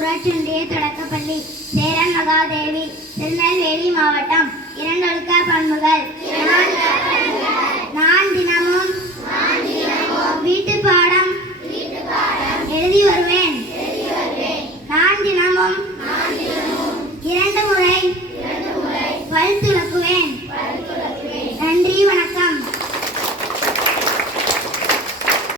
ஊராட்சி ஒன்றிய தொடக்கப்பள்ளி சேரன் மகாதேவி, திருநெல்வேலி மாவட்டம். இரண்டொழுக்க பண்புகள். நான் தினமும் வீட்டு பாடம் எழுதி வருவேன். நான் தினமும்